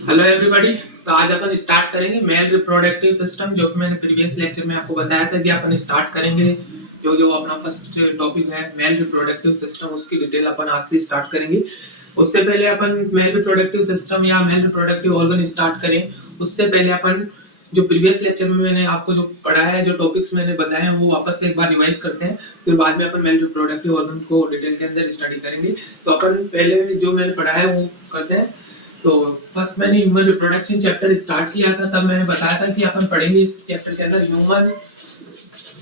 Hello everybody. तो आज अपन start करेंगे मेल रिप्रोडक्टिव सिस्टम, जो कि मैंने प्रीवियस लेक्चर में आपको बताया था कि अपन स्टार्ट करेंगे। जो जो अपना फर्स्ट टॉपिक है मेल रिप्रोडक्टिव सिस्टम, उसकी डिटेल अपन आज से स्टार्ट करेंगे। उससे पहले अपन मेल रिप्रोडक्टिव सिस्टम या मेल रिप्रोडक्टिव ऑर्गन स्टार्ट करें, उससे पहले अपन जो प्रीवियस लेक्चर में मैंने आपको जो पढ़ाया है, जो टॉपिक्स मैंने बताए हैं, वो वापस से एक बार रिवाइज करते हैं। फिर बाद में अपन मेल रिप्रोडक्टिव ऑर्गन को डिटेल के अंदर स्टडी करेंगे। तो अपन पहले जो मैंने पढ़ाया है वो करते हैं। तो फर्स्ट मैंने ह्यूमन रिप्रोडक्शन चैप्टर स्टार्ट किया था, तब मैंने बताया था कि अपन पढ़ेंगे इस चैप्टर के अंदर ह्यूमन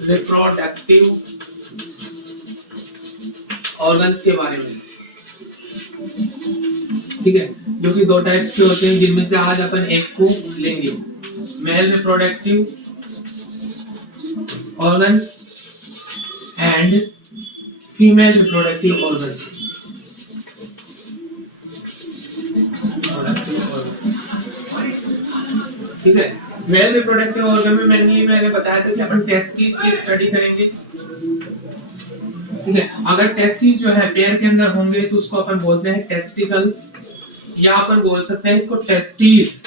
रिप्रोडक्टिव ऑर्गन्स के बारे में। ठीक है, जो कि दो टाइप्स के होते हैं, जिनमें से आज अपन एक को लेंगे, mail reproductive organ and female reproductive organ. ठीक है, मेल रिप्रोडक्टिव ऑर्गन में मैंने बताया था कि अपन टेस्टिस की स्टडी करेंगे। ठीक है, अगर टेस्टिस जो है पेयर के अंदर होंगे तो उसको अपन बोलते हैं टेस्टिकल, या अपन बोल सकते हैं इसको टेस्टिस।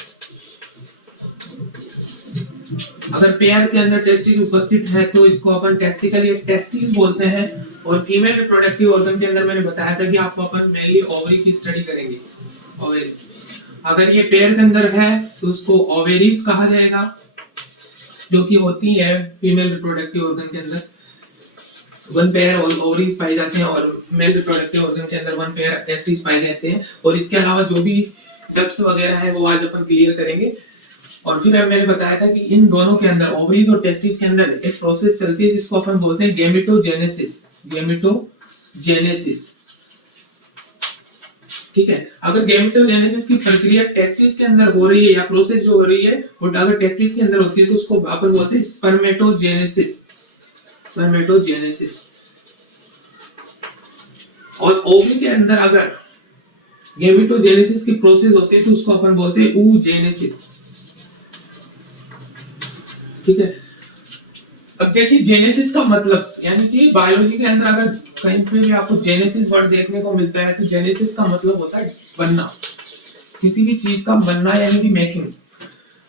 अगर पेयर के अंदर टेस्टिस उपस्थित है तो इसको अपन टेस्टिकल या टेस्टिस बोलते हैं। और फीमेल रिप्रोडक्टिव ऑर्गन के अंदर मैंने बताया था कि आपको अपन मेनली ओवरी की स्टडी करेंगे। ओवरी, अगर ये पेयर के अंदर है तो उसको ओवेरीज कहा जाएगा, जो कि होती है फीमेल रिप्रोडक्टिव ऑर्गन के अंदर वन पेयर ओवरीज पाए जाते हैं, और मेल रिप्रोडक्टिव ऑर्गन के अंदर वन पेयर टेस्टिस पाए जाते हैं। और इसके अलावा जो भी डक्ट्स वगैरह है वो आज अपन क्लियर करेंगे। और फिर मैंने बताया था कि इन दोनों के अंदर ओवरीज और टेस्टिस के अंदर एक प्रोसेस चलती है जिसको अपन बोलते हैं गैमेटोजेनेसिस। गैमेटोजेनेसिस, ठीक है। अगर गैमेटोजेनेसिस की प्रक्रिया टेस्टिस के अंदर हो रही है, या प्रोसेस जो हो रही है वो अगर टेस्टिस के अंदर होती है, तो उसको अपन बोलते हैं स्पर्मेटोजेनेसिस। स्पर्मेटोजेनेसिस। और ओवरी के अंदर अगर गैमेटोजेनेसिस की प्रोसेस होती है तो उसको अपन बोलते हैं oogenesis। ठीक है, अब देखिए जेनेसिस का मतलब, यानी कि बायोलॉजी के अंदर अगर कहीं पे भी आपको जेनेसिस वर्ड देखने को मिलता है तो जेनेसिस का मतलब होता है बनना, किसी भी चीज का बनना, यानी कि मेकिंग।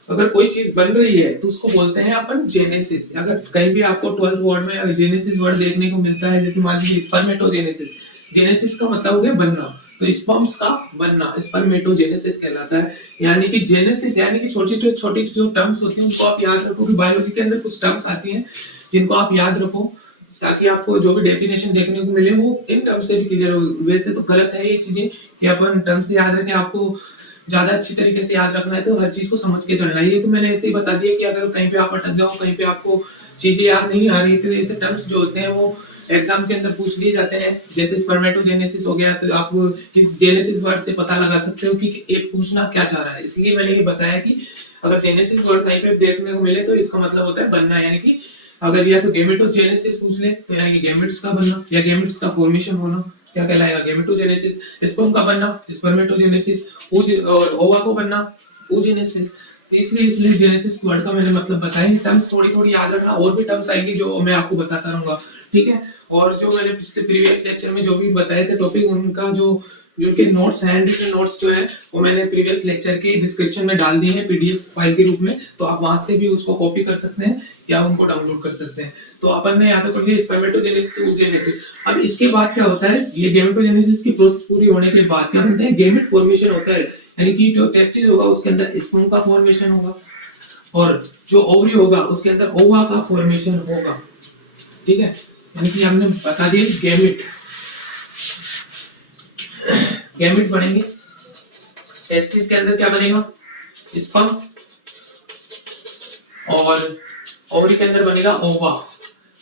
अगर कोई चीज बन रही है तो उसको बोलते हैं अपन जेनेसिस। अगर कहीं भी आपको 12th वर्ड में अगर जेनेसिस वर्ड देखने को मिलता है, जैसे मान लीजिए स्पर्मेटोजेनेसिस, जेनेसिस का मतलब हो गया बनना, तो स्पर्म्स का बनना स्पर्मेटोजेनेसिस कहलाता है। यानी कि जेनेसिस यानी कि छोटी जो टर्म्स होती हैं उनको आप याद रखो, कि बायोलॉजी के अंदर कुछ टर्म्स आती हैं जिनको आप याद रखो, ताकि आपको जो भी डेफिनेशन देखने को मिले वो इन टर्म्स से भी क्लियर हो। वैसे तो गलत है ये चीजें कि अपन टर्म्स से याद रखें, आपको ज्यादा अच्छी तरीके से याद रखना है तो हर चीज को समझ के चलना है। ये तो मैंने ऐसे ही बता दिया कि अगर कहीं पे आप अटक जाओ, कहीं पे आपको चीजें याद नहीं आ रही, तो ऐसे टर्म्स जो होते हैं वो एग्जाम के अंदर पूछ लिए जाते हैं। जैसे स्पर्मेटोजेनेसिस हो गया, तो आप इस जेनेसिस वर्ड से पता लगा सकते हो कि एक पूछना क्या चाह रहा है। इसलिए मैंने ये बताया कि अगर जेनेसिस वर्ड कहीं पे देखने को मिले तो इसका मतलब होता है बनना, यानी कि अगर या तो गैमेटोजेनेसिस पूछ ले तो यानी कि गैमेट्स का बनना या गैमेट्स का फॉर्मेशन होना, क्या कहलाएगा गैमेटोजेनेसिस। स्पर्म का बनना स्पर्मेटोजेनेसिस, और ओवा को बनना oogenesis। तो इसलिए जेनेसिस वर्ड का मैंने मतलब बताया। टर्म्स थोड़ी याद रखना, और भी टर्म्स आएंगी जो मैं आपको बताता रहूंगा। ठीक है, और जो मैंने पिछले प्रीवियस लेक्चर में जो भी बताए थे टॉपिक, उनका जो उनके नोट्स हैंड रिटन नोट्स जो है वो मैंने प्रीवियस लेक्चर के डिस्क्रिप्शन में डाल दिए हैं पीडीएफ फाइल के रूप में, तो आप वहां से भी उसको कॉपी कर सकते हैं या उनको डाउनलोड कर सकते हैं। तो अपन ने यहाँ तक पढ़ लिया स्पर्मेटोजेनेसिस oogenesis। अब इसके बाद क्या होता है, ये गैमेटोजेनेसिस की प्रोसेस पूरी होने के बाद क्या बनता है, गैमेट फॉर्मेशन होता है। यानी कि जो टेस्टिस होगा उसके अंदर स्पर्म का फॉर्मेशन होगा, और जो ओवरी होगा उसके अंदर ओवा का फॉर्मेशन होगा। ठीक है, यानी कि हमने बता दिया गैमेट गैमेट बनेंगे। टेस्टिस के अंदर क्या बनेगा, स्पर्म, और ओवरी के अंदर बनेगा ओवा।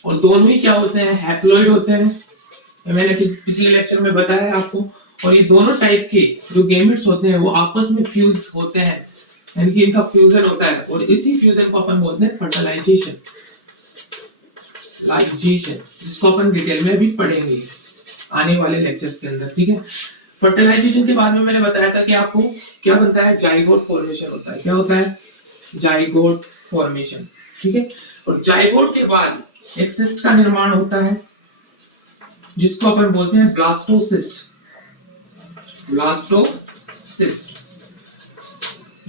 और दोनों ही क्या होते हैं, हैप्लॉइड होते हैं, मैंने पिछले लेक्चर में बताया है आपको। और ये दोनों टाइप के जो गैमेट्स होते हैं वो आपस में फ्यूज होते हैं, यानी कि इनका फ्यूजन होता है, और इसी फ्यूजन को अपन बोलते हैं फर्टिलाइजेशन, जिसको अपन डिटेल में अभी पढ़ेंगे आने वाले लेक्चर्स के अंदर। ठीक है, फर्टिलाइजेशन के बाद में मैंने बताया था कि आपको क्या बनता है, जाइगोट फॉर्मेशन होता है। क्या होता है, जाइगोट फॉर्मेशन। ठीक है, और जाइगोट के बाद एक सिस्ट का निर्माण होता है जिसको अपन बोलते हैं ब्लास्टोसिस्ट। ब्लास्टोसिस्ट,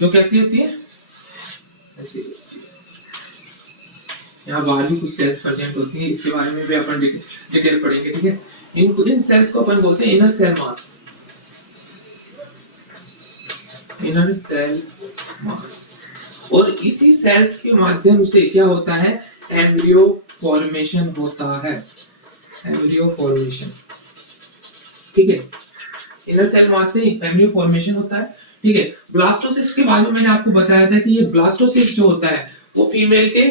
जो कैसी होती है, ऐसी। यहाँ बाहर भी कुछ सेल्स प्रेजेंट होती है, इसके बारे में भी अपन डिटेल पढ़ेंगे, ठीक है। इन सेल्स को अपन बोलते हैं inner cell mass, inner cell mass. और इसी सेल्स के माध्यम से क्या होता है, एम्ब्रियो फॉर्मेशन होता है, एम्ब्रियो फॉर्मेशन, ठीक है। इनर सेल मास से एम्ब्रियो फॉर्मेशन होता है, ठीक है। ब्लास्टोसिस्ट के बारे में मैंने आपको बताया था कि ये ब्लास्टोसिस्ट जो होता है वो फीमेल के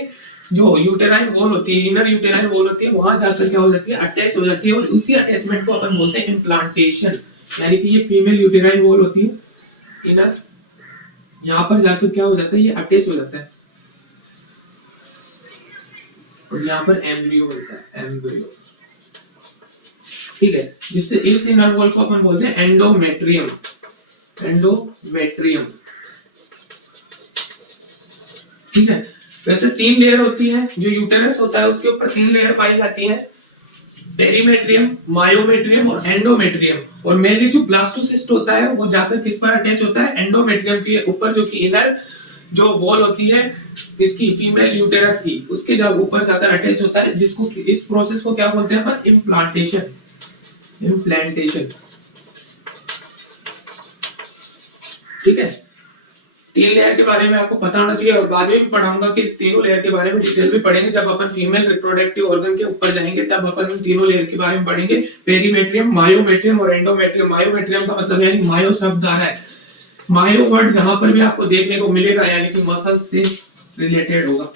जो यूटेराइन वॉल होती है, इनर यूटेराइन वॉल होती है, वहां जाकर क्या हो जाती है, अटैच हो जाती है। और उसी अटैचमेंट को अपन बोलते हैं इम्प्लांटेशन, यानी कि ये फीमेल यूटेराइन वॉल होती है इनर, यहाँ पर जाकर क्या हो जाता है, ये अटैच हो जाता है और यहाँ पर एम्ब्रियो मिलता है, एम्ब्रियो, ठीक है। जिससे इस इनर वॉल को अपन बोलते हैं एंडोमेट्रियम, एंडोमेट्रियम, ठीक है। वैसे 3 लेयर होती है, जो यूटेरस होता है उसके ऊपर 3 लेयर पाई जाती है, पेरीमेट्रियम, मायोमेट्रियम और एंडोमेट्रियम। और मेनली जो ब्लास्टोसिस्ट होता है वो जाकर किस पर अटैच होता है, एंडोमेट्रियम के ऊपर, जो कि इनर जो वॉल होती है इसकी फीमेल यूटेरस की, उसके जब ऊपर जाकर अटैच होता है, जिसको इस प्रोसेस को क्या बोलते हैं अपन, इम्प्लांटेशन, इम्प्लांटेशन, ठीक है। 3 लेयर के बारे में आपको पता होना चाहिए, और बाद में भी पढ़ाऊंगा कि तीनों लेयर के बारे में डिटेल में पढ़ेंगे। जब अपन फीमेल रिप्रोडक्टिव ऑर्गन के ऊपर जाएंगे तब अपन तीनों लेयर के बारे में पढ़ेंगे, पेरीमेट्रियम, मायोमेट्रियम और एंडोमेट्रियम। मायोमेट्रियम का मतलब यानी मायो शब्द आ रहा है, मायो वर्ड जहां पर भी आपको देखने को मिलेगा यानी कि मसल से रिलेटेड होगा,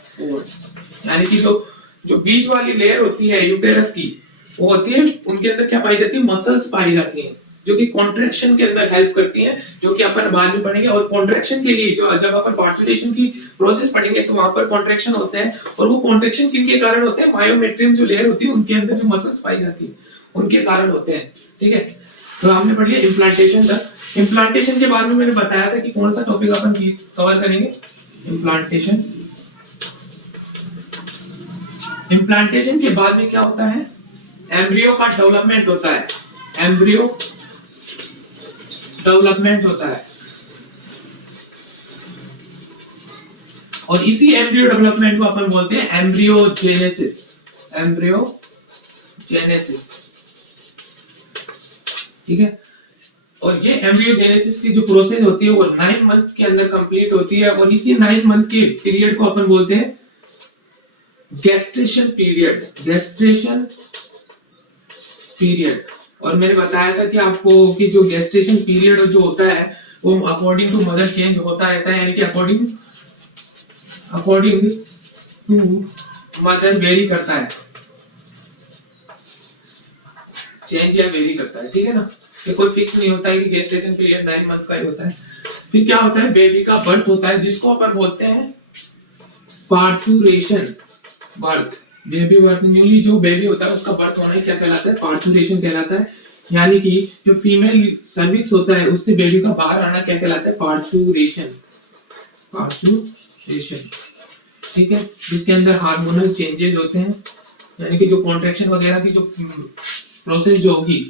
यानी कि जो बीच वाली लेयर होती है यूटेरस की, वो होती है, उनके अंदर क्या पाई जाती है, मसल्स पाई जाती हैं, जो कि कॉन्ट्रैक्शन के अंदर हेल्प करती हैं, जो कि अपन बाद में पढ़ेंगे। और कॉन्ट्रैक्शन के लिए जो जब अपन पार्चुलेशन की प्रोसेस पढ़ेंगे तो वहां पर कॉन्ट्रैक्शन होते हैं, और वो कॉन्ट्रैक्शन किनके कारण होते हैं, मायोमेट्रियम जो लेयर होती है उनके अंदर जो मसल्स पाई जाती है उनके कारण होते हैं, ठीक है। तो हमने पढ़ लिया इम्प्लांटेशन तक। इम्प्लांटेशन के बाद में मैंने बताया था कि कौन सा टॉपिक अपन कवर करेंगे, इम्प्लांटेशन। इम्प्लांटेशन के बाद में क्या होता है, एम्ब्रियो का डेवलपमेंट होता है, एम्ब्रियो डेवलपमेंट होता है। और इसी एम्ब्रियो डेवलपमेंट को अपन बोलते हैं एम्ब्रियोजेनेसिस, एम्ब्रियोजेनेसिस, ठीक है। और ये एम्ब्रियोजेनेसिस की जो प्रोसेस होती है वो 9 मंथ के अंदर कंप्लीट होती है, और इसी 9 मंथ के पीरियड को अपन बोलते हैं गेस्टेशन पीरियड, गेस्टेशन पीरियड। और मैंने बताया था कि आपको कि जो गेस्टेशन पीरियड जो होता है वो अकॉर्डिंग टू मदर चेंज होता रहता है, यानी कि अकॉर्डिंग टू मदर वेरी करता है, चेंज या वेरी करता है, ठीक है ना। ये कोई फिक्स नहीं होता है कि गेस्टेशन पीरियड 9 मंथ का ही होता है। फिर क्या होता है, बेबी का बर्थ होता है, जिसको अपन बोलते हैं parturition, birth, baby birth. Newly जो बेबी होता है उसका बर्थ होना ही क्या कहलाता है, पार्चुरेशन कहलाता है। यानी कि जो फीमेल सर्विक्स होता है उससे बेबी का बाहर आना क्या कहलाता है, पार्चुरेशन, पार्चुरेशन, ठीक है। जिसके अंदर हार्मोनल चेंजेस होते हैं, यानी कि जो कॉन्ट्रैक्शन वगैरह की जो प्रोसेस जो होगी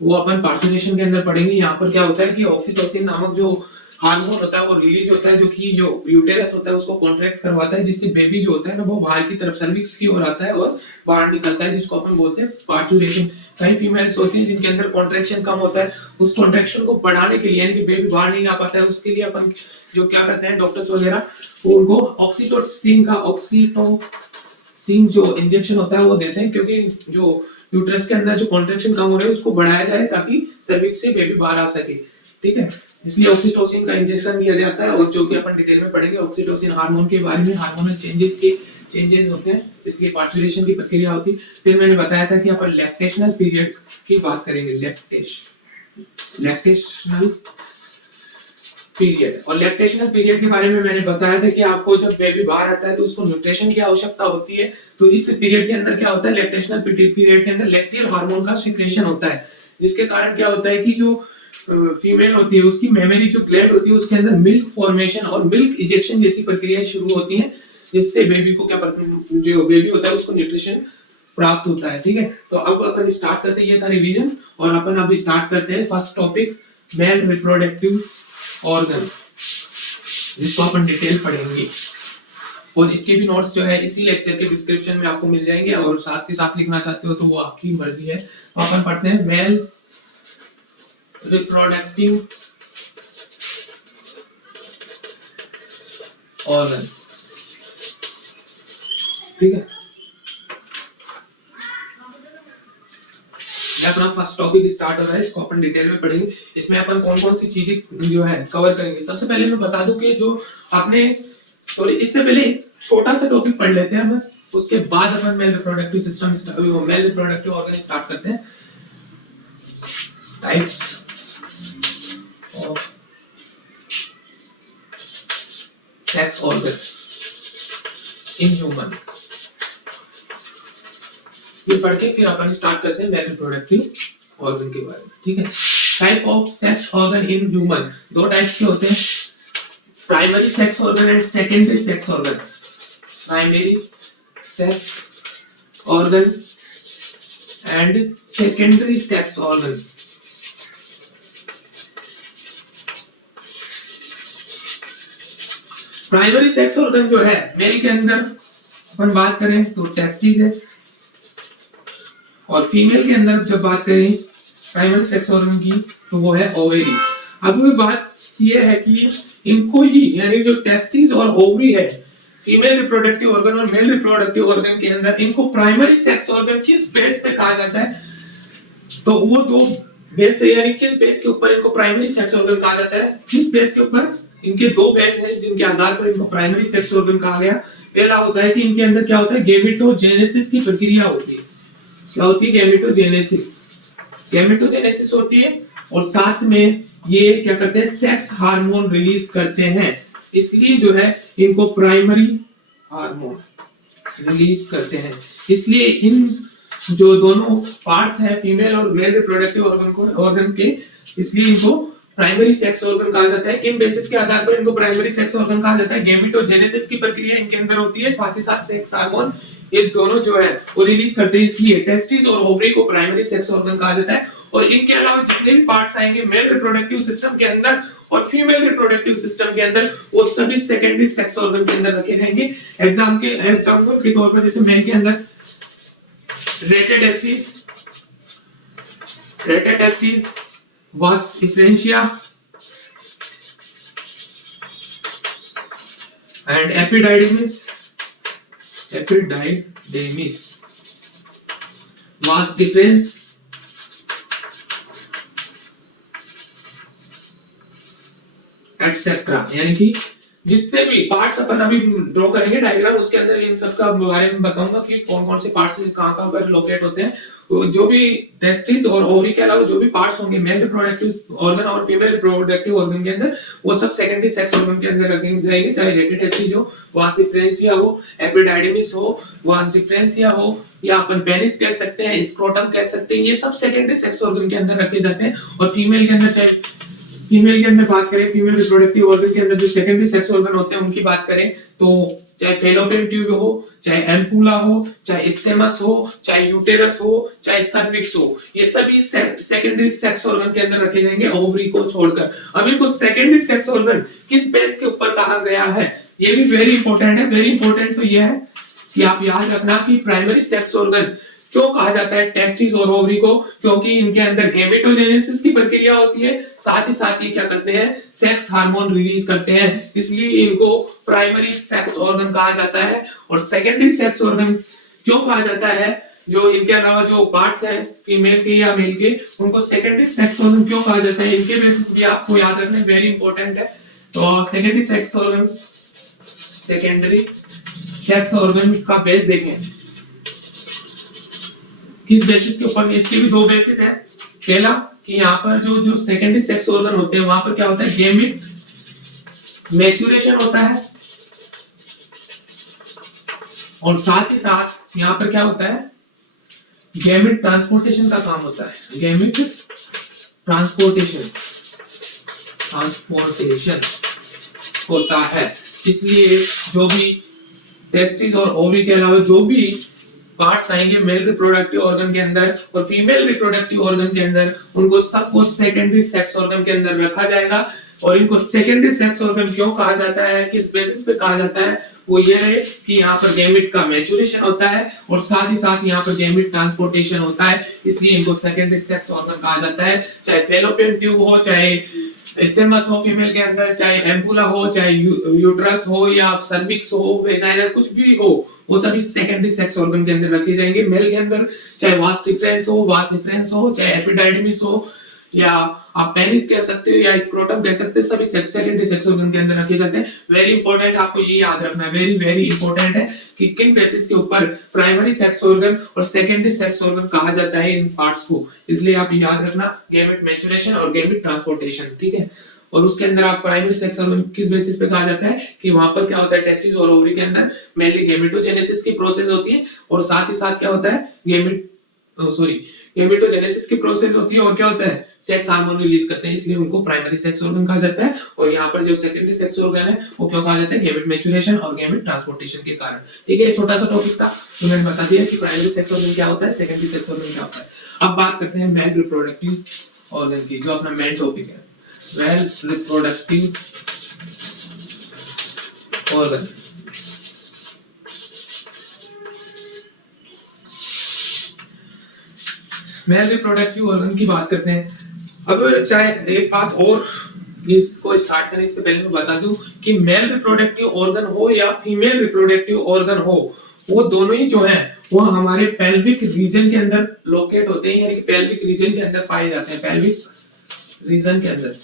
वो अपन पार्चुरेशन के अंदर पढ़ेंगे। यहाँ पर क्या होता है कि ऑक्सीटोसिन नामक जो हार्मोन होता है वो रिलीज होता है, जो कि जो यूटेरस होता है उसको कॉन्ट्रैक्ट करवाता है, जिससे बेबी जो होता है ना वो बाहर की तरफ सर्विक्स की ओर आता है और बाहर निकलता है, जिसको अपन बोलते हैं पार्चुरेशन। कई फीमेल्स होती हैं जिनके अंदर कॉन्ट्रैक्शन कम होता है, उस कॉन्ट्रैक्शन को बढ़ाने के लिए, यानी कि बेबी बाहर नहीं आ पाता है, उसके लिए अपन जो क्या करते हैं डॉक्टर्स वगैरह, वो उनको ऑक्सीटोसिन जो इंजेक्शन होता है वो देते हैं, क्योंकि जो यूट्रस के अंदर जो कॉन्ट्रैक्शन कम हो रहे हैं उसको बढ़ाया जाए ताकि सर्विक्स से बेबी बाहर आ सके, ठीक है। इसलिए ऑक्सीटोसिन का इंजेक्शन दिया जाता है, और जो कि अपन डिटेल में पढ़ेंगे ऑक्सीटोसिन हार्मोन के बारे में, हार्मोनल चेंजेस होते हैं, इसलिए पार्चुरेशन की प्रक्रिया होती है। फिर मैंने बताया था कि अपन लैक्टेशनल पीरियड की बात करेंगे, लैक्टेशनल पीरियड। और लैक्टेशनल पीरियड के बारे में मैंने बताया था कि आपको जब बेबी बाहर आता है तो उसको न्यूट्रिशन की आवश्यकता होती है, तो इस पीरियड के अंदर क्या होता है, लैक्टेशनल पीरियड के अंदर लैक्टियल हार्मोन का सिक्रेशन होता है, जिसके कारण क्या होता है कि जो फीमेल होती है उसकी मेमरी जो ग्लैंड होती है उसके अंदर मिल्क फॉर्मेशन और मिल्क इजेक्शन जैसी प्रक्रियाएं शुरू होती हैं, जिससे बेबी को क्या जो बेबी होता है उसको न्यूट्रिशन प्राप्त होता है, ठीक है। तो अब अपन स्टार्ट करते हैं, ये था रिवीजन, और अपन अब स्टार्ट करते हैं first topic, mail reproductive organ. जिसको अपन डिटेल पढ़ेंगे। और इसके भी नोट्स जो है इसी लेक्चर के डिस्क्रिप्शन में आपको मिल जाएंगे, और साथ के साथ लिखना चाहते हो तो वो आपकी मर्जी है। तो अपन पढ़ते हैं मेल रिप्रोडक्टिव ऑर्गन। ठीक है, ये अपना फर्स्ट टॉपिक स्टार्ट हो रहा है, इसको अपन डिटेल में पढ़ेंगे। इसमें अपन कौन कौन सी चीजें जो है कवर करेंगे। सबसे पहले मैं बता दूं कि जो आपने सॉरी इससे पहले छोटा सा टॉपिक पढ़ लेते हैं हम, उसके बाद अपन male reproductive system male reproductive organ start करते हैं। Types of sex organ in human, ये पढ़ के फिर अपन स्टार्ट करते हैं मेल रिप्रोडक्टिव ऑर्गन के बारे में। ठीक है, type of sex organ in human, दो टाइप्स के होते हैं, primary sex organ and secondary sex organ. Primary sex organ and secondary sex organ. Primary sex organ जो है मेल के अंदर अपन बात करें तो टेस्टिस है, और फीमेल के अंदर जब बात करें प्राइमरी सेक्स ऑर्गन की तो वो है ओवरी। अब ये बात ये है कि इनको ही यानी जो टेस्टिस और ओवरी है फीमेल रिप्रोडक्टिव ऑर्गन और मेल रिप्रोडक्टिव ऑर्गन के अंदर, इनको प्राइमरी सेक्स ऑर्गन किस बेस पे कहा जाता है, तो वो दो बेस है, यानी किस बेस के ऊपर इनको प्राइमरी सेक्स ऑर्गन कहा जाता है। किस बेस के ऊपर, इनके दो बेस हैं जिनके आधार पर इनको प्राइमरी सेक्स ऑर्गन कहा गया। पहला होता है कि इनके अंदर क्या होता है, गैमेटोजेनेसिस की प्रक्रिया होती है। क्या होती है, गैमेटोजेनेसिस, गैमेटोजेनेसिस होती है, और साथ में ये क्या करते हैं, सेक्स हार्मोन रिलीज करते हैं, इसलिए जो है इनको प्राइमरी हार्मोन रिलीज करते हैं। इसलिए इन जो दोनों पार्ट्स हैं फीमेल और मेल रिप्रोडक्टिव ऑर्गन के, इसलिए इनको प्राइमरी सेक्स ऑर्गन कहा जाता है। इन बेसिस के आधार पर इनको प्राइमरी सेक्स ऑर्गन कहा जाता है। गैमेटोजेनेसिस की प्रक्रिया इनके अंदर होती है, साथ ही साथ सेक्स हार्मोन ये दोनों जो है वो रिलीज करते हैं, इसलिए टेस्टिस और ओवरी को प्राइमरी सेक्स ऑर्गन कहा जाता है। और इनके अलावा जितने भी पार्ट्स आएंगे मेल रिप्रोडक्टिव सिस्टम के अंदर और फीमेल रिप्रोडक्टिव सिस्टम के अंदर, वो सभी सेकेंडरी सेक्स ऑर्गन के अंदर रखे जाएंगे। एग्जांपल के तौर पर जैसे मेल के अंदर rated testis, vas differentia and epididymis, vas difference etcetera. यानी कि जितने भी पार्ट्स अपन अभी ड्रॉ करेंगे डायग्राम, उसके अंदर इन सब का बारे में बताऊंगा कि कौन कौन से पार्ट्स कहां-कहां पर लोकेट होते हैं। जो भी टेस्टिस और ओवरी के अलावा जो भी पार्ट्स होंगे मेल रिप्रोडक्टिव ऑर्गन और फीमेल रिप्रोडक्टिव ऑर्गन के अंदर, वो सब सेकेंडरी सेक्स ऑर्गन के अंदर रखे जाएंगे, चाहे रेटेड टेस्टिस हो, वास डिफरेंशिया हो, एपिडाइडिमिस हो, वास डिफरेंशिया हो, या अपन पेनिस कह सकते हैं, स्क्रोटम कह सकते हैं, ये सब सेकेंडरी सेक्स ऑर्गन के अंदर रखे जाते हैं। और फीमेल के अंदर चाहे फीमेल के अंदर बात करें, फीमेल रिप्रोडक्टिव ऑर्गन के अंदर जो सेकेंडरी सेक्स ऑर्गन होते हैं उनकी बात करें तो चाहे फैलोपियन ट्यूब हो, चाहे एम्पुला हो, चाहे स्टेमस हो, चाहे यूटेरस हो, चाहे सर्विक्स हो, ये सभी सेकेंडरी सेक्स ऑर्गन के अंदर रखे जाएंगे ओवरी को छोड़कर। अब इनको सेकेंडरी सेक्स ऑर्गन किस बेस के ऊपर कहा गया है, ये भी वेरी इंपॉर्टेंट है। वेरी इंपॉर्टेंट तो ये है कि आप याद रखना कि प्राइमरी सेक्स ऑर्गन क्यों कहा जाता है टेस्टिस और ओवरी को, क्योंकि इनके अंदर गैमेटोजेनेसिस की प्रक्रिया होती है, साथ ही साथ ये क्या करते हैं, सेक्स हार्मोन रिलीज करते हैं, इसलिए इनको प्राइमरी सेक्स ऑर्गन कहा जाता है। और सेकेंडरी सेक्स ऑर्गन क्यों कहा जाता है, जो इनके अलावा जो पार्ट्स हैं फीमेल के या मेल के, उनको सेकेंडरी सेक्स ऑर्गन क्यों कहा जाता है, इनके बेसिस भी आपको याद रखना वेरी इंपॉर्टेंट है। तो सेकेंडरी सेक्स ऑर्गन का बेस देखें किस बेसिस के ऊपर, इसके भी दो बेसिस है। पहला कि यहाँ पर जो सेकेंडरी सेक्स ऑर्गन होते हैं वहां पर क्या होता है, गैमेट मैच्योरेशन होता है, और साथ ही साथ यहाँ पर क्या होता है, गैमेट ट्रांसपोर्टेशन का काम होता है। गैमेट ट्रांसपोर्टेशन होता है, इसलिए जो भी टेस्टिस और ओवरी के अलावा जो भी पार्ट्स आएंगे मेल रिप्रोडक्टिव ऑर्गन के अंदर और फीमेल रिप्रोडक्टिव ऑर्गन के अंदर, उनको सबको सेकेंडरी सेक्स ऑर्गन के अंदर रखा जाएगा। और इनको सेकेंडरी सेक्स ऑर्गन क्यों कहा जाता है, किस बेसिस पे कहा जाता है, वो ये है कि यहाँ पर गैमेट का मैच्योरेशन होता है और साथ ही साथ यहाँ पर गैमेट ट्रांसपोर्टेशन होता है, इसलिए इनको सेकेंडरी सेक्स ऑर्गन कहा जाता है। चाहे फैलोपियन ट्यूब हो, चाहे स्टेमस हो फीमेल के अंदर, चाहे एम्पुला हो, चाहे यूट्रस हो या सर्विक्स हो, वेजाइना, कुछ भी हो, वो सभी सेकेंडरी सेक्स ऑर्गन के अंदर रखे जाएंगे। मेल के अंदर चाहे वास डिफरेंस हो, चाहे एपिडाइडमिस हो, या आप पेनिस कह सकते हो या स्क्रोटम कह सकते हो, सभी सेकेंडरी सेक्स ऑर्गन के अंदर रखे जाते हैं। वेरी इंपॉर्टेंट, आपको ये याद रखना है, वेरी वेरी इंपॉर्टेंट है कि किन बेसिस के ऊपर प्राइमरी सेक्स ऑर्गन और सेकेंडरी सेक्स ऑर्गन कहा जाता है इन पार्ट्स को, इसलिए आप याद रखना गैमेट मैच्योरेशन और गैमेट ट्रांसपोर्टेशन, ठीक है। और उसके अंदर आप प्राइमरी सेक्स ऑर्गन किस बेसिस पे कहा जाता है कि वहां पर क्या होता है, टेस्टिस और ओवरी के अंदर मेनली गैमेटोजेनेसिस की प्रोसेस होती है और साथ ही साथ क्या होता है, गैमेटोजेनेसिस की प्रोसेस होती है और क्या होता है, सेक्स हार्मोन रिलीज करते हैं, इसलिए उनको प्राइमरी सेक्स ऑर्गन कहा जाता है। और यहाँ पर जो सेकेंडरी सेक्स ऑर्गन है वो क्यों कहा जाता है, गैमेट मैच्योरेशन और गैमेट ट्रांसपोर्टेशन के कारण, ठीक है। छोटा सा टॉपिक था तो मैंने बता दिया कि प्राइमरी सेक्स ऑर्गन क्या होता है, सेकेंडरी सेक्स ऑर्गन क्या होता है। अब बात करते हैं मेल रिप्रोडक्टिव ऑर्गन की, जो अपना मेन टॉपिक है, mail reproductive organ. Mail reproductive organ की बात करते हैं। अब चाहे एक बात और इसको स्टार्ट करने से पहले मैं बता दूं कि मेल रिप्रोडक्टिव ऑर्गन हो या फीमेल रिप्रोडक्टिव ऑर्गन हो, वो दोनों ही जो हैं वो हमारे पेल्विक रीजन के अंदर लोकेट होते हैं, यानी कि पेल्विक रीजन के अंदर पाए जाते हैं। पेल्विक रीजन के अंदर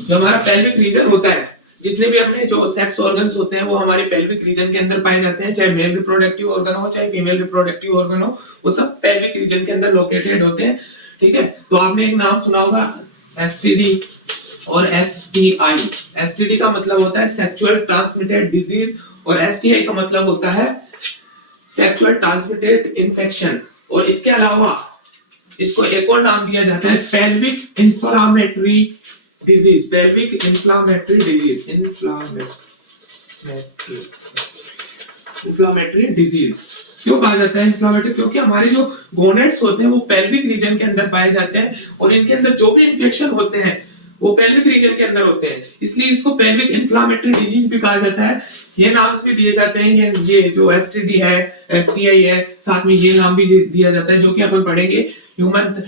जो हमारा पेल्विक रीजन होता है, जितने भी अपने जो सेक्स ऑर्गन्स होते हैं वो हमारे पेल्विक रीजन के अंदर पाए जाते हैं, चाहे मेल रिप्रोडक्टिव ऑर्गन हो चाहे फीमेल रिप्रोडक्टिव ऑर्गन हो, वो सब पेल्विक रीजन के अंदर लोकेटेड होते हैं, ठीक है। तो आपने एक नाम सुना होगा एसटीडी और एसटीआई। एसटीडी का मतलब होता है सेक्सुअल ट्रांसमिटेड डिजीज और एसटीआई का मतलब होता है सेक्सुअल ट्रांसमिटेड इन्फेक्शन। और इसके अलावा इसको एक और नाम दिया जाता है pelvic inflammatory disease, pelvic inflammatory disease, inflammatory disease. क्यों कहा जाता है इन्फ्लामेटरी, क्योंकि हमारे जो गोनेट्स होते हैं वो पेल्विक रीजन के अंदर पाए जाते हैं और इनके अंदर जो भी इंफेक्शन होते हैं वो पेल्विक रीजन के अंदर होते हैं, इसलिए इसको पेल्विक इन्फ्लामेटरी डिजीज भी कहा जाता है। ये नाम भी दिए जाते हैं, ये जो एसटीडी है, एसटीआई है, साथ में ये नाम भी दिया जाता है, जो कि अपन पढ़ेंगे ह्यूमन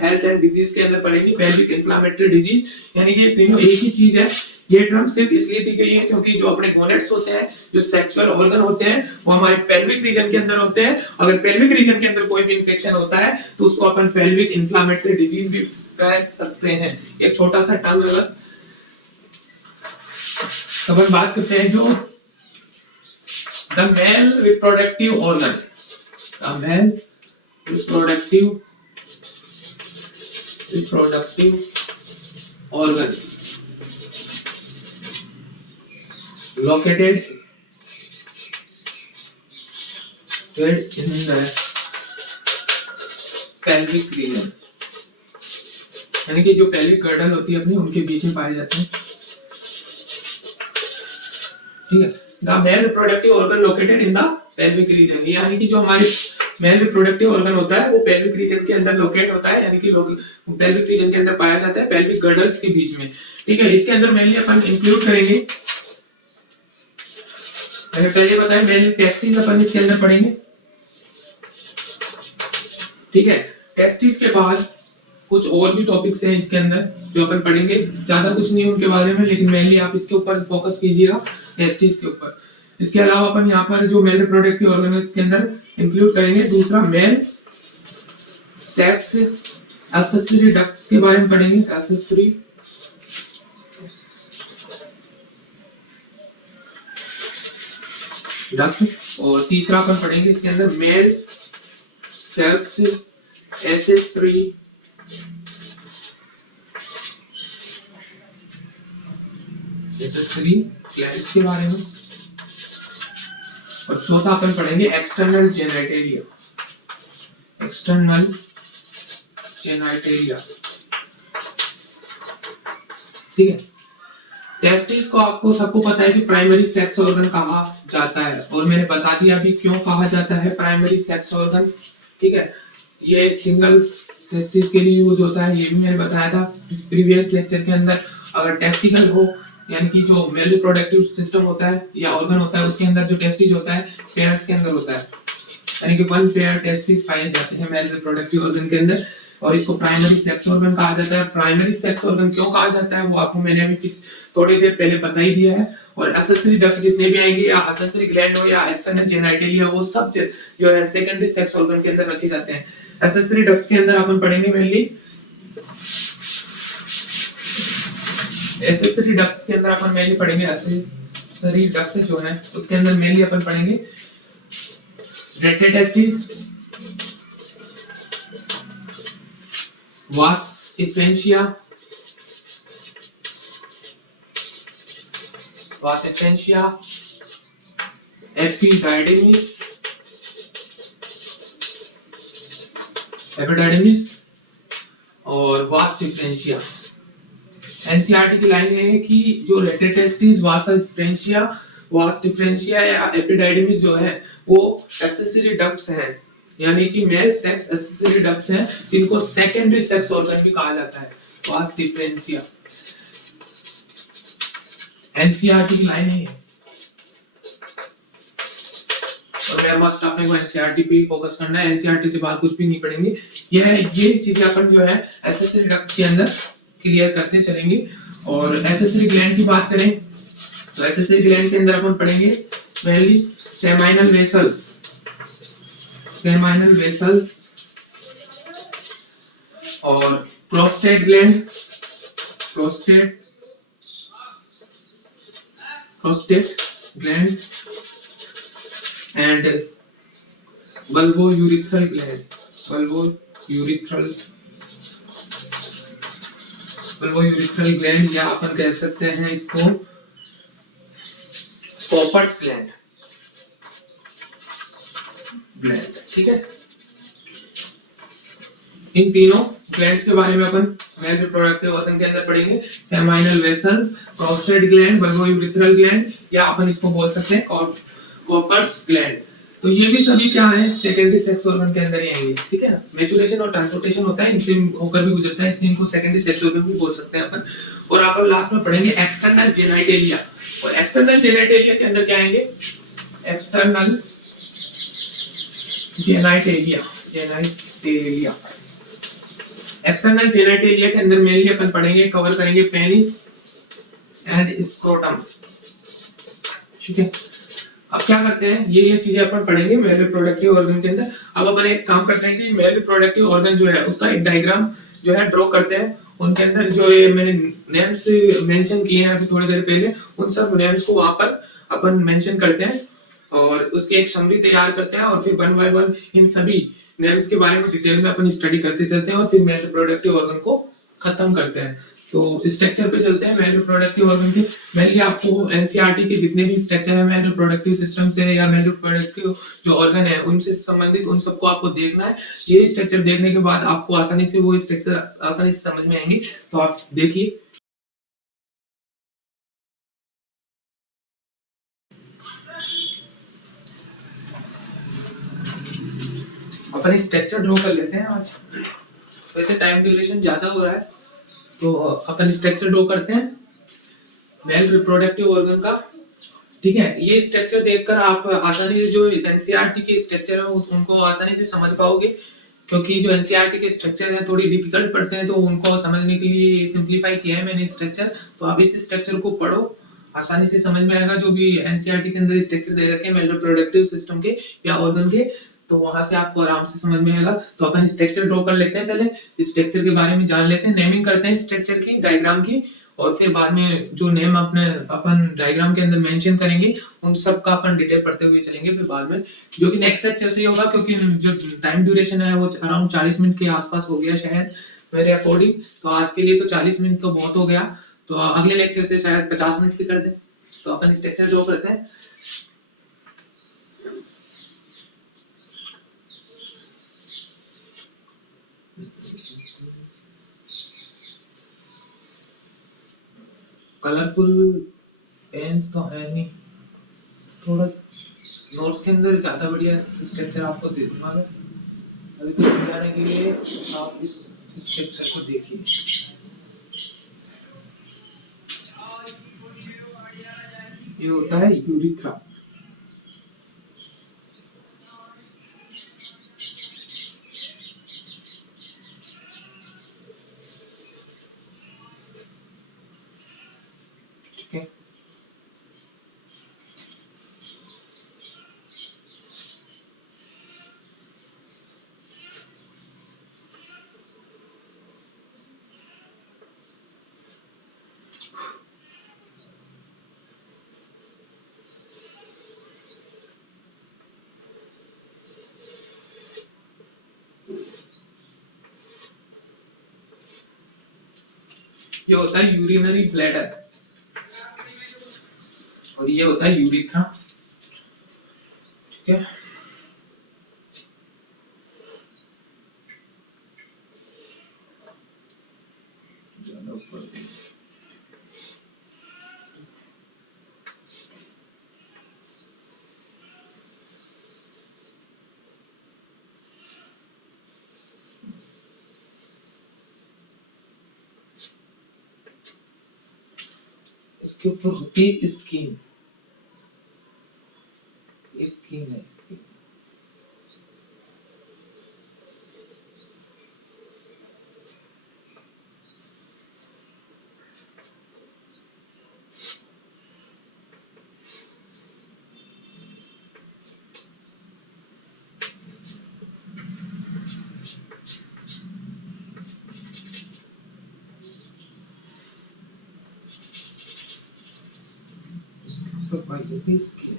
हेल्थ एंड डिजीज के अंदर पढ़ेंगे, पेल्विक इन्फ्लामेटरी डिजीज, यानी कि ये तीनों एक ही चीज है। ये टर्म सिर्फ इसलिए दी गई है क्योंकि जो अपने गोनेट्स होते हैं, जो सेक्सुअल ऑर्गन होते हैं, वो हमारे पेल्विक रीजन के अंदर होते हैं। अगर पेल्विक रीजन के अंदर कोई भी इंफेक्शन होता है तो उसको अपन पेल्विक इन्फ्लामेटरी डिजीज भी कह सकते हैं। एक छोटा सा टर्म है बस। अपन बात करते हैं जो the mail reproductive organ, the mail reproductive organ located in the pelvic region, यानी कि जो pelvic girdle होती है अपनी, उनके बीच में पाए जाते हैं, ठीक है। The male reproductive organ located in the pelvic region, यानी कि जो हमारे मेल रिप्रोडक्टिव ऑर्गन होता है वो पेल्विक रीजन के अंदर लोकेट होता है, यानी कि पेल्विक रीजन के अंदर पाया जाता है, पेल्विक गर्डल्स के बीच में, ठीक है। इसके अंदर मेनली अपन इंक्लूड करेंगे, मैंने पहले बताया मेल टेस्टिस अपन इसके अंदर पढ़ेंगे, ठीक है। टेस्टिस के बाद कुछ और भी टॉपिक्स हैं इसके अंदर जो अपन पढ़ेंगे, ज्यादा कुछ नहीं उनके बारे में, लेकिन मेनली आप इसके ऊपर फोकस कीजिएगा, टेस्टिस के ऊपर। इसके अलावा अपन यहाँ पर जो मेल रिप्रोडक्टिव ऑर्गन है इसके अंदर इंक्लूड करेंगे, दूसरा मेल सेक्स एक्सेसरी डक्ट्स के बारे में पढ़ेंगे, एक्सेसरी डक्ट, और तीसरा अपन पढ़ेंगे इसके अंदर मेल सेक्स एक्सेसरी ग्लैंड्स के बारे में, और चौथा अपन पढ़ेंगे एक्सटर्नल जेनिटलिया, एक्सटर्नल जेनिटलिया, ठीक है। टेस्टिस को आपको सबको पता है कि प्राइमरी सेक्स ऑर्गन कहा जाता है, और मैंने बता दिया अभी क्यों कहा जाता है प्राइमरी सेक्स ऑर्गन, ठीक है। ये सिंगल टेस्टिस के लिए यूज होता है, ये भी मैंने बताया था इस प्रीवियस लेक्चर के अंदर। अगर टेस्टिकल हो यानी कि जो मेल रिप्रोडक्टिव सिस्टम होता है या ऑर्गन होता है उसके अंदर जो टेस्टिस होता है पेयर्स के अंदर होता है, यानी कि वन पेयर टेस्टिस पाए जाते हैं मेल रिप्रोडक्टिव ऑर्गन के अंदर, और इसको प्राइमरी सेक्स ऑर्गन कहा जाता है। प्राइमरी सेक्स ऑर्गन क्यों कहा जाता है वो आपको मैंने अभी थोड़ी देर पहले बता ही दिया है। और एक्सेसरी डक्ट जितने भी आएंगे या एक्सेसरी ग्लैंड हो या एक्सटर्नल जेनिटलिया वो सब जो है सेकेंडरी सेक्स ऑर्गन के अंदर रखे जाते हैं। एक्सेसरी डक्ट के अंदर अपन पढ़ेंगे मेनली एक्सेसरी डक्ट्स के अंदर अपन मेनली पढ़ेंगे एक्सेसरी डक्ट जो है उसके अंदर मेनली अपन पढ़ेंगे रेट्रे टेस्टिस, वास डिफरेंशिया, एपिडाइडिमिस और वास डिफरेंशिया। एनसीईआरटी की लाइन है कि जो रेट्रे टेस्टिस, वास डिफरेंशिया या एपिडाइडिमिस जो है वो एक्सेसरी डक्ट्स हैं, यानी कि मेल सेक्स एक्सेसरी डक्ट्स हैं जिनको सेकेंडरी सेक्स ऑर्गन भी कहा जाता है। वास डिफरेंशिया एनसीईआरटी की लाइन है और मैं मस्ट अपने को एनसीईआरटी पे फोकस करना है, एनसीईआरटी से बाहर कुछ भी नहीं पढ़ेंगे। ये चीजें अपन जो है एक्सेसरी डक्ट के अंदर क्लियर करते चलेंगे। और एक्सेसरी ग्लैंड की बात करें तो एक्सेसरी ग्लैंड के अंदर अपन पढ़ेंगे पहली सेमाइनल वेसल्स और prostate gland and bulbourethral gland या अपन कह सकते हैं इसको कॉपर्स ग्लैंड, ठीक है। इन तीनों ग्लैंड्स के बारे में अपन मेल रिप्रोडक्टिव ऑर्गन के अंदर पढ़ेंगे, seminal vessel, prostate gland, bulbourethral gland या अपन इसको बोल सकते हैं कॉपर्स ग्लैंड। तो ये भी सभी क्या है सेकेंडरी सेक्स ऑर्गन के अंदर ही आएंगे, ठीक है ना। मैच्योरेशन और ट्रांसपोर्टेशन होता है इनसे होकर भी गुजरता है, इसलिए इनको सेकेंडरी सेक्स ऑर्गन भी बोल सकते हैं अपन। और अपन लास्ट में पढ़ेंगे एक्सटर्नल जेनिटलिया, और एक्सटर्नल जेनिटलिया के अंदर क्या आएंगे एक्सटर्नल जेनिटलिया के अंदर मेनली अपन पढ़ेंगे कवर करेंगे पेनिस एंड स्क्रोटम, ठीक है। अब क्या करते हैं ये चीजें अपन पढ़ेंगे मेल रिप्रोडक्टिव ऑर्गन के अंदर। अब अपन एक काम करते हैं कि मेल रिप्रोडक्टिव ऑर्गन जो है उसका एक डायग्राम जो है ड्रॉ करते हैं, उनके अंदर जो ये मैंने नेम्स मेंशन किए हैं अभी थोड़ी देर पहले उन सब नेम्स को वहां पर अपन मेंशन करते हैं और उसकी एक समरी तैयार करते हैं और फिर वन बाय वन इन सभी नेम्स के बारे में डिटेल में अपन स्टडी करते चलते हैं और फिर मेल रिप्रोडक्टिव ऑर्गन को खत्म करते हैं। तो स्ट्रक्चर पे चलते हैं मेल रिप्रोडक्टिव ऑर्गन के। मेनली आपको एनसीईआरटी के जितने भी स्ट्रक्चर है मेल रिप्रोडक्टिव सिस्टम से या मेल रिप्रोडक्टिव जो ऑर्गन है उनसे संबंधित उन सबको आपको देखना है। ये स्ट्रक्चर देखने के बाद आपको आसानी से वो स्ट्रक्चर आसानी से समझ में आएंगे। तो आप देखिए अपन स्ट्रक्चर ड्रॉ कर लेते हैं आज, वैसे टाइम ड्यूरेशन ज्यादा हो रहा है तो अपन स्ट्रक्चर ड्रॉ करते हैं मेल रिप्रोडक्टिव ऑर्गन का, ठीक है। ये स्ट्रक्चर देखकर आप आसानी से जो एनसीईआरटी के स्ट्रक्चर है उनको आसानी से समझ पाओगे, क्योंकि जो एनसीईआरटी के स्ट्रक्चर है थोड़ी डिफिकल्ट पड़ते हैं तो उनको समझने के लिए सिंपलीफाई किया है मैंने स्ट्रक्चर। तो आप इस स्ट्रक्चर को पढ़ो, आसानी से समझ में आएगा जो भी एनसीईआरटी के अंदर स्ट्रक्चर दे रखे हैं मेल रिप्रोडक्टिव सिस्टम के या ऑर्गन के, तो वहां से आपको आराम से समझ में आएगा। तो अपन स्ट्रक्चर ड्रॉ कर लेते हैं, पहले स्ट्रक्चर के बारे में जान लेते हैं, नेमिंग करते हैं स्ट्रक्चर की डायग्राम की, और फिर बाद में जो नेम अपन डायग्राम के अंदर मेंशन करेंगे उन सब का अपन डिटेल पढ़ते हुए चलेंगे फिर बाद में, जो कि नेक्स्ट लेक्चर से होगा, क्योंकि जो टाइम ड्यूरेशन है वो अराउंड 40 मिनट के आसपास हो गया शायद मेरे अकॉर्डिंग। तो आज के लिए तो 40 मिनट तो बहुत हो गया, तो अगले लेक्चर से शायद 50 मिनट की कर दें। तो अपन स्ट्रक्चर ड्रॉ करते हैं। कलरफुल पेन्स तो है नहीं, थोड़ा नोट्स के अंदर ज्यादा बढ़िया स्ट्रक्चर आपको दे दूंगा। अभी तो समझाने के लिए आप इस पिक्चर को देखिए। ये होता है यूरिथ्रा। ठीक है, ये होता है यूरिनरी ब्लैडर और ये होता है यूरिथ्रा। ठीक है, इसके ऊपर होती है स्किन। स्किन है स्किन। इसके ऊपर पाई जाती है स्किन।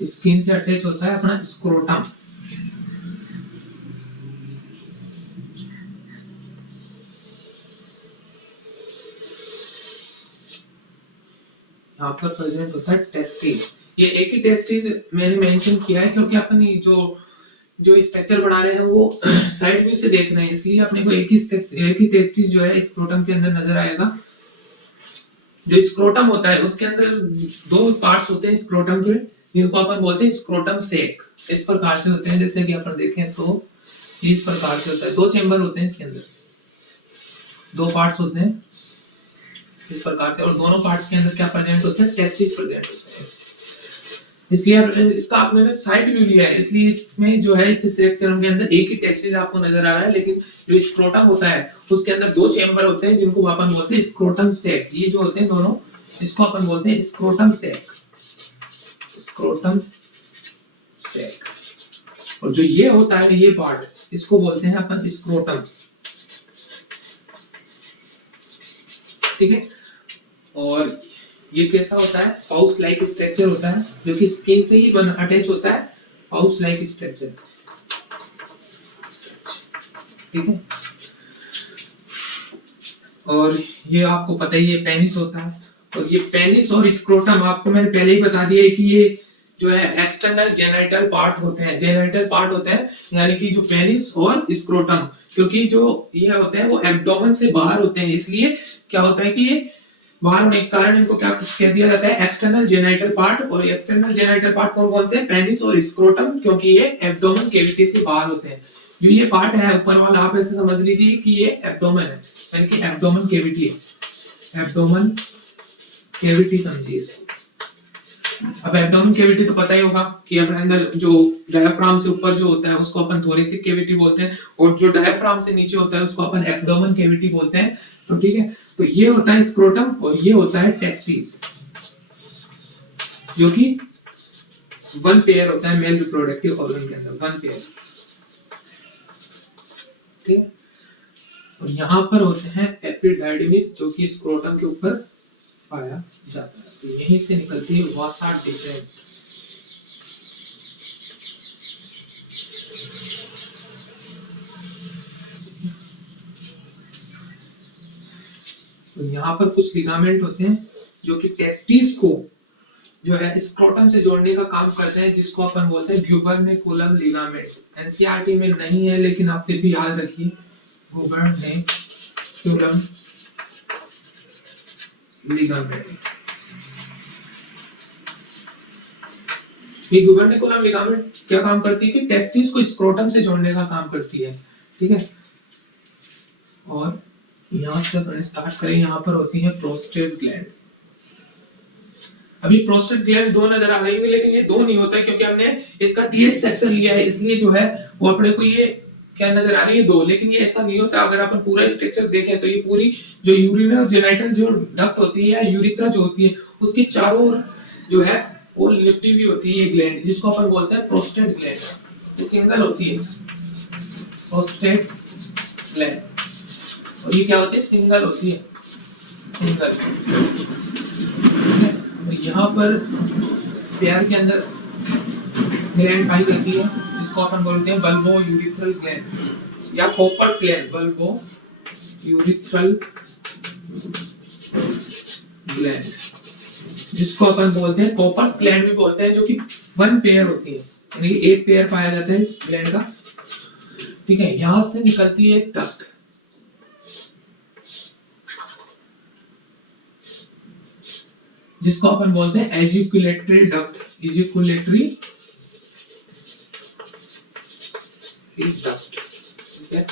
स्किन से अटैच होता है अपना स्क्रोटम। यहाँ पर प्रेजेंट होता है टेस्टिस। ये एक ही टेस्टिस मैंने मेंशन किया है क्योंकि अपन ये जो जो स्ट्रक्चर बना रहे हैं वो साइड व्यू से देख रहे हैं, इसलिए अपने को एक ही टेस्टिस जो है स्क्रोटम के अंदर नजर आएगा। जो स्क्रोटम होता है उसके अंदर दो पार्ट्स होते हैं स्क्रोटम के, जिनको अपन बोलते हैं स्क्रोटम सैक। इस प्रकार से होते हैं, जैसे कि अपन देखें तो इस प्रकार से होता है। दो चेंबर होते हैं इसके अंदर, दो पार्ट्स होते हैं इस प्रकार से, और दोनों पार्ट्स के अंदर क्या प्रेजेंट होते हैं, टेस्टिस प्रेजेंट होते हैं। इसलिए इसका आपने साइड व्यू लिया है, इसलिए इसमें जो है इस स्ट्रक्चर के अंदर एक ही टेस्टिस आपको नजर आ रहा है, लेकिन जो स्क्रोटम होता है उसके अंदर दो चेंबर होते हैं जिनको अपन बोलते हैं स्क्रोटम सैक। ये जो होते हैं दोनों, इसको अपन बोलते हैं स्क्रोटम सैक। Scrotum sac. और जो ये होता है ये पार्ट, इसको बोलते हैं अपन स्क्रोटम। ठीक है, और ये कैसा होता है, पाउच लाइक स्ट्रक्चर होता है जो कि स्किन से ही अटैच होता है, पाउच लाइक स्ट्रक्चर। ठीक है, और ये आपको पता ही है पेनिस होता है, और ये पेनिस और स्क्रोटम आपको मैंने पहले ही बता दिया है कि ये जो है एक्सटर्नल जेनिटल पार्ट होते हैं। जेनिटल पार्ट होते हैं यानी कि जो पेनिस और स्क्रोटम, क्योंकि जो ये होते हैं वो एब्डोमेन से बाहर होते हैं, इसलिए क्या होता है कि ये बाहर होने के कारण इनको क्या कह दिया जाता है, एक्सटर्नल जेनिटल पार्ट। और एक्सटर्नल जेनिटल पार्ट कौन कौन से, पेनिस और स्क्रोटम, क्योंकि ये एब्डोमेन कैविटी से बाहर होते हैं। जो ये पार्ट है ऊपर वाला, आप ऐसे समझ लीजिए कि ये एब्डोमेन है, यानी कि एब्डोमेन कैविटी है। एब्डोमेन कैविटी समझिए इसको। अब एब्डोमेन कैविटी तो पता ही होगा कि अपने अंदर जो डायफ्राम से ऊपर जो होता है उसको अपन थोरेसिक कैविटी बोलते हैं, और जो डायफ्राम से नीचे होता है उसको अपन एब्डोमेन कैविटी बोलते हैं। तो ठीक है, तो ये होता है स्क्रोटम और ये होता है टेस्टिस, जो कि वन पेयर होता है मेल रिप्रोडक्टिव ऑर्गन के अंदर, वन पेयर। ठीक है, और यहाँ पर होते हैं एपिडाइडिमिस, जो कि स्क्रोटम के ऊपर पाया जाता है। तो यहीं से निकलती है वासा डिफरेंट। तो यहाँ पर कुछ लिगामेंट होते हैं जो कि टेस्टिस को जो है स्क्रोटम से जोड़ने का काम करते हैं, जिसको अपन बोलते हैं ग्यूबर्निकुलम लिगामेंट। एनसीईआरटी में नहीं है लेकिन आप फिर भी याद रखिए, ग्यूबर्निकुलम लिगामेंट। ये ग्यूबर्निकुलम लिगामेंट क्या काम करती है कि टेस्टिस को स्क्रोटम से जोड़ने का काम करती है, ठीक है। और यहाँ से अपन स्टार्ट करें, यहाँ पर होती है प्रोस्टेट ग्लैंड। अभी प्रोस्टेट ग्लैंड दो नजर आ रही है, लेकिन ये दो नहीं होता है क्योंकि हमने इसका टीएस सेक्शन लिया है, इसलिए जो है वो अपने को ये क्या नजर आ रही है, दो। लेकिन ये ऐसा नहीं होता। अगर अपन पूरा स्ट्रक्चर देखें तो ये पूरी जो यूरिनल जेनाइटल जो डक्ट होती है, यूरिथ्रा जो होती है, उसके चारों ओर जो है वो लिपटी हुई होती है ये ग्लैंड, जिसको अपन बोलते हैं प्रोस्टेट ग्लैंड। ये सिंगल होती है प्रोस्टेट ग्लैंड, और ये क्या होती है, सिंगल होती है, सिंगल। यहाँ पर पेयर के अंदर ग्लैंड पाई जाती है, जिसको अपन बोलते हैं बल्बो यूरिथ्रल ग्लैंड या कोपर्स ग्लैंड, बल्बो यूरिथ्रल ग्लैंड, जिसको अपन बोलते हैं कोपर्स ग्लैंड भी बोलते हैं, जो कि वन पेयर होती है, यानी कि एक पेयर पाया जाता है इस ग्लैंड का, ठीक है। यहाँ से निकलती है एक डक्ट, जिसको अपन बोलते हैं एजिकुलेटरी डक्ट, एजिकुलेटरी डक्ट, ठीक है।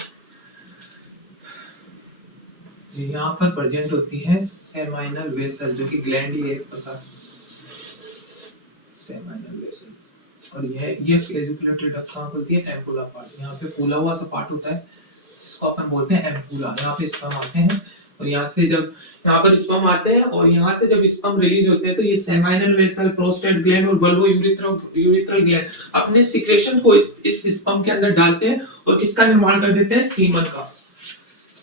यहाँ पर प्रेजेंट होती है सेमाइनल वेसल, जो कि ग्लैंड ही एक प्रकार सेमाइनल वेसल। और ये एजिकुलेटरी डक्ट कहाँ खुलती है, एम्पुला पार्ट, यहाँ पे फूला हुआ सा पार्ट होता है, इसको अपन बोलते हैं एम्पुला। यहाँ पे स्पर्म आते हैं, और यहाँ से जब यहाँ पर स्पर्म आते हैं और यहाँ से जब स्पर्म रिलीज होते हैं तो ये सेमाइनल वेसल, प्रोस्टेट ग्लैंड और बल्बो यूरिथ्रल ग्लैंड अपने सिक्रेशन को इस स्पर्म के अंदर डालते हैं और किसका निर्माण कर देते हैं, सीमन का।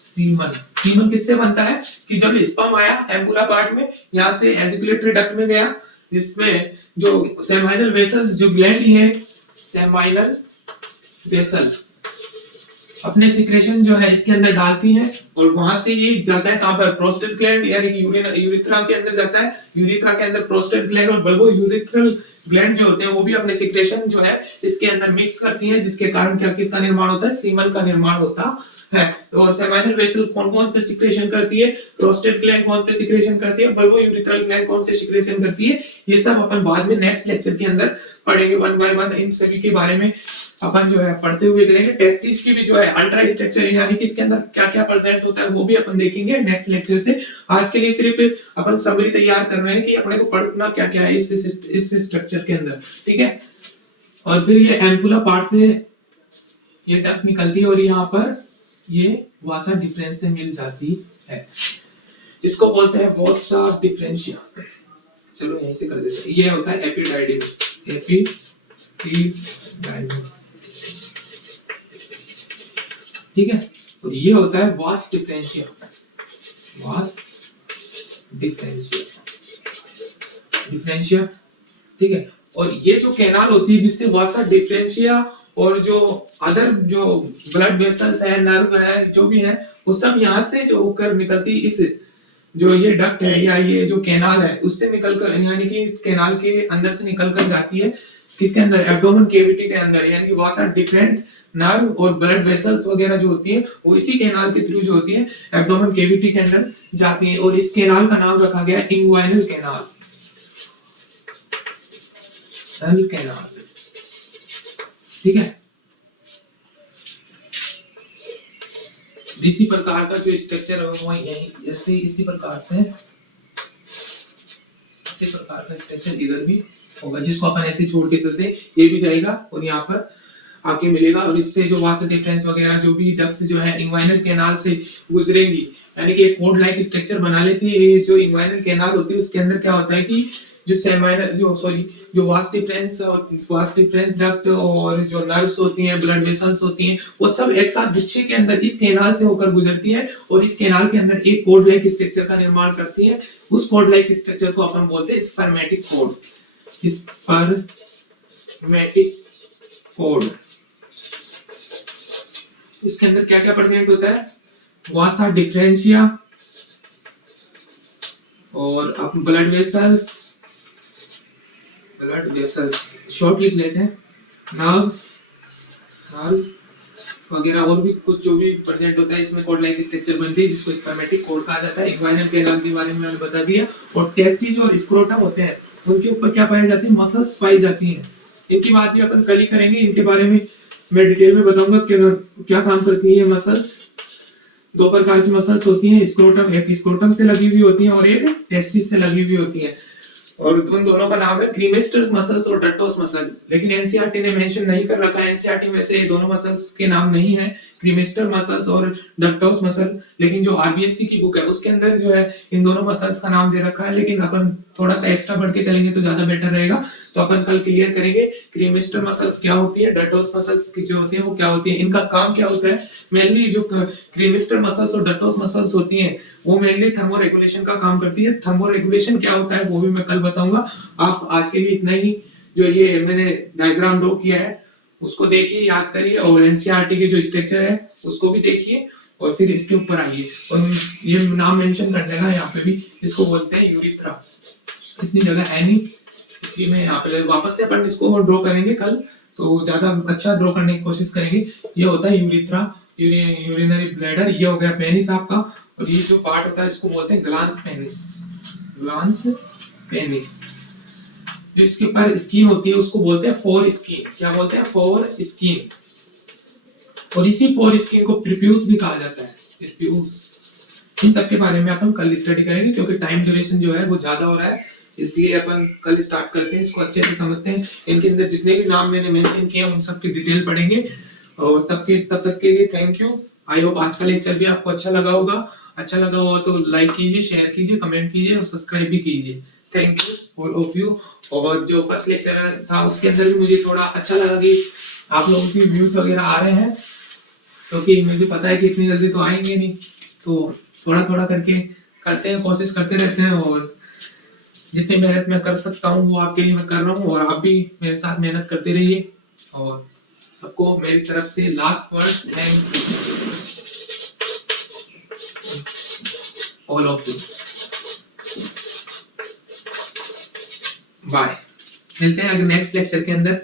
सीमन किससे बनता है कि जब स्पर्म आया एम्पुला पार्ट में, यहाँ से एजिकुलेटरी डक्ट में गया, जिसमें जो सेमाइनल वेसल्स जो ग्लैंड है, सेमाइनल वेसल अपने सिक्रेशन जो है इसके अंदर डालती है, और वहां से ये जाता है कहां पर, प्रोस्टेट ग्लैंड यानी कि यूरिथ्रा के अंदर जाता है। यूरिथ्रा के अंदर प्रोस्टेट ग्लैंड और बल्बो यूरिथ्रल ग्लैंड जो होते हैं वो भी अपने सिक्रेशन जो है इसके अंदर मिक्स करती हैं, जिसके कारण क्या किसका निर्माण होता है, सीमन का निर्माण होता है। और सेमाइनल वेसल कौन-कौन से सिक्रेशन करती है, प्रोस्टेट ग्लैंड कौन से सिक्रेशन करती है, बल्बो यूरिथ्रल ग्लैंड कौन से सिक्रेशन करती है, ये सब अपन बाद में नेक्स्ट लेक्चर के अंदर पढ़ेंगे वन बाय वन। इन सभी के बारे में अपन जो है पढ़ते हुए चलेंगे। टेस्टिस की भी जो है अल्ट्रा स्ट्रक्चर यानी कि इसके अंदर क्या-क्या प्रेजेंट होता है वो भी अपन देखेंगे नेक्स्ट लेक्चर से। आज के लिए सिर्फ अपन समरी तैयार कर रहे हैं कि अपने को पढ़ना क्या-क्या है इस स्ट्रक्चर के अंदर, ठीक है। और फिर ये एम्पुला पार्ट से ये डक्ट निकलती है और यहाँ पर ये वासा डिफरेंस से मिल जाती है, इसको बोलते हैं वासा डिफरेंशिया। चलो यहीं से कर देते हैं। ये होता है एपिडाइडिमस, ठीक है। तो ये होता है वास डिफरेंशिया, डिफरेंशिया, ठीक है। और ये जो कैनाल होती है जिससे वासा डिफरेंशिया और जो अदर जो ब्लड वेसल्स है, नर्व है, जो भी है, वो सब यहाँ से जो होकर निकलती है, इस जो ये डक्ट है या ये जो कैनाल है उससे निकलकर, यानी कि कैनाल के अंदर से निकलकर जाती है किसके अंदर, एब्डोमेन कैविटी के अंदर, यानी कि वासा डिफरेंट नर्व और ब्लड वेसल्स वगैरह जो होती है वो इसी कैनाल के थ्रू जो होती है एब्डोमेन कैविटी के अंदर जाती है। और इस कैनाल का नाम रखा गया है इंग्वाइनल कैनाल, ठीक है। इसी प्रकार का जो स्ट्रक्चर है वो यही जैसे इसी प्रकार का स्ट्रक्चर इधर भी होगा, जिसको अपन ऐसे छोड़ के चलते हैं, ये भी जाएगा और यहाँ पर आके मिलेगा। और इससे जो वासा डिफरेंस वगैरह जो भी डक्ट्स जो है इंग्वाइनल कैनाल से गुजरेंगी, यानी कि एक कोड लाइक स्ट्रक्चर बना लेती है। ये जो इंग्वाइनल कैनाल होती है उसके अंदर क्या होता है कि जो सेमाइनल जो वास डिफरेंस डक्ट और जो नर्व्स होती हैं, ब्लड वेसल्स होती हैं, वो सब एक साथ गुच्छे के अंदर इस कैनाल से होकर गुजरती है और इस कैनाल के अंदर एक कोड लाइक स्ट्रक्चर का निर्माण करती है। उस कोड लाइक स्ट्रक्चर को अपन बोलते हैं स्पर्मेटिक कोड, स्पर्मेटिक कोड। इसके अंदर क्या-क्या प्रेजेंट होता है, वासा डिफरेंशिया और blood vessels blood vessels short लिख लेते हैं, नर्व्स, नर्व वगैरह और भी कुछ जो भी प्रेजेंट होता है इसमें कोड लाइक स्ट्रक्चर बनती है जिसको स्पर्मेटिक कोड कहा जाता है। इक्वाइनम के नाम के बारे में मैंने बता दिया। और टेस्टिस और स्क्रोटम होते हैं, उनके ऊपर क्या पाए जाते हैं, मसल्स पाई जाती हैं। इनकी बात भी अपन कल ही करेंगे, इनके बारे में मैं डिटेल में बताऊंगा कि क्या काम करती है ये मसल्स। दो प्रकार की मसल्स होती हैं, स्क्रोटम, एक स्क्रोटम से लगी हुई होती है और एक टेस्टिस से लगी हुई होती है, और उन दोनों का नाम है क्रीमेस्टर मसल्स और डक्टोस मसल। लेकिन एनसीईआरटी ने मेंशन नहीं कर रखा है, एनसीईआरटी में से ये दोनों मसल्स के नाम नहीं है, क्रीमेस्टर मसल्स और डक्टोस मसल। लेकिन जो आरबीएससी की बुक है उसके अंदर जो है इन दोनों मसल्स का नाम दे रखा है, लेकिन अपन थोड़ा सा एक्स्ट्रा बढ़ के चलेंगे तो ज्यादा बेटर रहेगा। तो अपन कल क्लियर करेंगे क्रीमेस्टर मसल्स क्या होती है, डक्टोस मसल्स की जो होती है वो क्या होती है, इनका काम क्या होता है। मेनली जो क्रीमेस्टर मसल्स और डक्टोस मसल्स होती हैं वो मेनली थर्मो रेगुलेशन का काम करती है। थर्मो रेगुलेशन क्या होता है वो भी मैं कल बताऊंगा। आप आज के लिए इतना ही, जो ये मैंने डायग्राम ड्रॉ किया है उसको देखिए, याद करिए, और एनसीईआरटी के जो स्ट्रक्चर है उसको भी देखिए और फिर इसके ऊपर आइए। और ये नाम मेंशन कर लेना यहाँ पे भी, इसको बोलते हैं यूरिथ्रा। इतनी जगह है नहीं इसलिए मैं यहाँ पे वापस से अपन इसको ड्रॉ करेंगे कल, तो ज्यादा अच्छा ड्रॉ करने की कोशिश करेंगे। ये होता है यूरिथ्रा, यूरिनरी ब्लैडर। ये हो गया पेनिस आपका, और ये जो पार्ट होता है इसको बोलते हैं ग्लांस पेनिस, ग्लांस पेनिस। जो इसके ऊपर स्किन होती है उसको बोलते हैं फोर स्किन। क्या बोलते हैं, फोर स्किन। और इसी फोर स्किन को प्रीप्यूस भी कहा जाता है, प्रीप्यूस। इन सब के बारे में अपन कल स्टडी करेंगे, क्योंकि टाइम ड्यूरेशन जो है वो ज्यादा हो रहा है, इसलिए अपन कल स्टार्ट करते हैं, इसको अच्छे से समझते हैं। इनके अंदर जितने भी नाम मैंने मेंशन किए उन सब की डिटेल पढ़ेंगे। और तब तक के लिए थैंक यू। आई होप आज का लेक्चर भी आपको अच्छा लगा होगा। अच्छा लगा होगा तो लाइक कीजिए, शेयर कीजिए, कमेंट कीजिए और सब्सक्राइब भी कीजिए। Thank you all of you. और जो फर्स्ट लेक्चर था उसके अंदर भी मुझे थोड़ा अच्छा लगा कि आप लोगों की व्यूज वगैरह आ रहे हैं, क्योंकि मुझे पता है कि इतनी जल्दी तो आएंगे नहीं, तो थोड़ा थोड़ा करके करते हैं, कोशिश करते रहते हैं। और जितनी मेहनत मैं कर सकता हूँ वो आपके लिए मैं कर रहा हूँ, और आप भी मेरे साथ मेहनत करते रहिए। और सबको मेरी तरफ से last word, thank all of you. Bye. मिलते हैं अगले नेक्स्ट लेक्चर के अंदर।